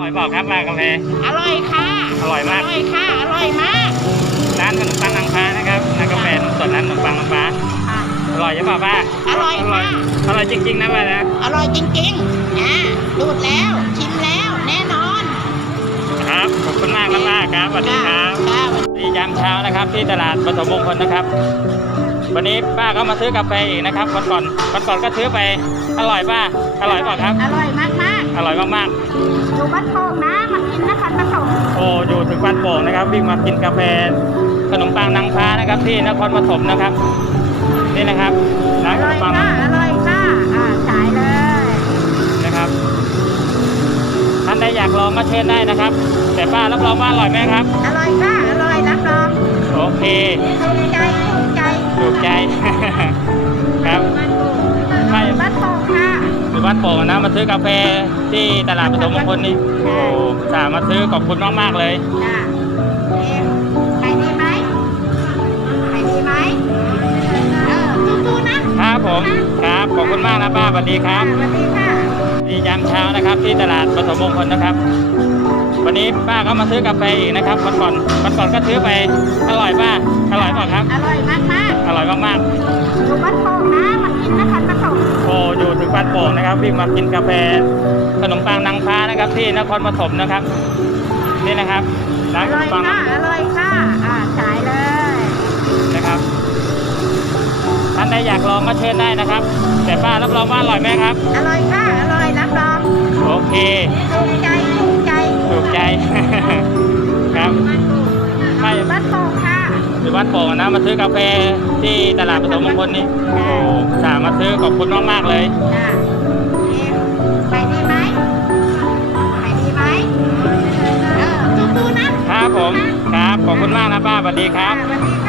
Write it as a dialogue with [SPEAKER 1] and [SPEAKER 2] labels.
[SPEAKER 1] ร่อยบอกครับร้านกาแฟ
[SPEAKER 2] อร่อยค่ะ
[SPEAKER 1] อร่อยมาก
[SPEAKER 2] อร่อยค่ะ อร่อยมาก
[SPEAKER 1] ร้านขนมปังนางฟ้านะครับร้านกาแฟส่วนร้านขนมปังนางฟ้า
[SPEAKER 2] ค่ะ
[SPEAKER 1] อร่อยใช่ป่ะป้า
[SPEAKER 2] อร่อยค่ะ
[SPEAKER 1] อร่อยจริง ๆนะป้านะ
[SPEAKER 2] อร่อยจริงๆอ่าดูดแล้วชิมแล้วแน่นอน
[SPEAKER 1] ครับขอบคุณมากนะป้าครับสวัสดีครับ
[SPEAKER 2] ค่ะ
[SPEAKER 1] สวัสดียามเช้านะครับ ที่ตลาดปฐมมงคลนะครับ วันนี้ป้าก็มาซื้อกาแฟอีกนะครับวันก่อนวันก่อนก็ซื้อไปอร่อยป้าอร่อยเปล่าครับ
[SPEAKER 2] อร่อยมากมาก
[SPEAKER 1] อร่อยมาก
[SPEAKER 2] ๆ อยู่บ้านโป่งนะ มากินนครปฐม
[SPEAKER 1] ๆโอ้อยู่ถึงบ้านโป่งนะครับ วิ่งมากินกาแฟ ขนมปังนางฟ้านะครับ ที่นครปฐมนะครับ นี่นะครับร้า
[SPEAKER 2] อน
[SPEAKER 1] ข
[SPEAKER 2] ร่
[SPEAKER 1] น
[SPEAKER 2] อย
[SPEAKER 1] มปัง
[SPEAKER 2] ค่ะอร่อยค่ะอ่าฉายเลย
[SPEAKER 1] นะครับท่านใดอยากลองก็เชิญได้นะครับ แต่ป้ารับรองว่าอร่อยไหมครับ
[SPEAKER 2] อร่อยค่ะอร่อยรับรอง
[SPEAKER 1] โอเค อยู่บ้านโป่งนะ มาซื้อกาแฟที่ตลาดปฐมมงคลนี่โอ้สามาซื้อขอบคุณมากๆเลย
[SPEAKER 2] จ้าเอ็มขายดีไหมขายดีไหมเออสู้ๆนะครับ
[SPEAKER 1] ผมครับขอบคุณมากนะป้าสวัสดีครับ
[SPEAKER 2] สวัสดีค่ะ
[SPEAKER 1] ดียามเช้านะครับ ที่ตลาดปฐมมงคลนะครับ วันนี้ป้าก็มาซื้อกาแฟอีกนะครับวันก่อนวันก่อนก็ซื้อไปอร่อยป้าอร่อยเปล่าครับ
[SPEAKER 2] อร่อยมากมาก
[SPEAKER 1] อร่อยมากๆ
[SPEAKER 2] ๆอยู่บ้านโป่ง
[SPEAKER 1] อยู่ถึงบ้านโป่งนะครับวิ่งมากินกาแฟขนมปังนางฟ้านะครับ ที่นครปฐมนะครับ นี่นะครับร้า
[SPEAKER 2] อน
[SPEAKER 1] ขน
[SPEAKER 2] ร่อ
[SPEAKER 1] ม
[SPEAKER 2] ย
[SPEAKER 1] ปัง
[SPEAKER 2] ค่ะอร่อยค่ะอ่าฉายเลย
[SPEAKER 1] นะครับท่านใดอยากลองก็เชิญได้นะครับ แต่ป้ารับรองว่าอร่อยไหมครับ
[SPEAKER 2] อร่อยค่ะอร่อยรับรอง
[SPEAKER 1] โอเค
[SPEAKER 2] ถูกใจถูกใจ
[SPEAKER 1] ถูกใจครับไม่
[SPEAKER 2] บ้านโป่งค่ะ
[SPEAKER 1] อยู่บ้านโป่งนะมาซื้อกาแฟที่ตลาดปฐมมงคลนี่โอ้สามาซื้อขอบคุณมากๆเลย
[SPEAKER 2] จ้าเอ็มขายดีไหมขายดีไหมเออสู้ๆนะครับ
[SPEAKER 1] ผมครับขอบคุณมากนะป้าสวัสดีครับ
[SPEAKER 2] สวัสดีค่ะ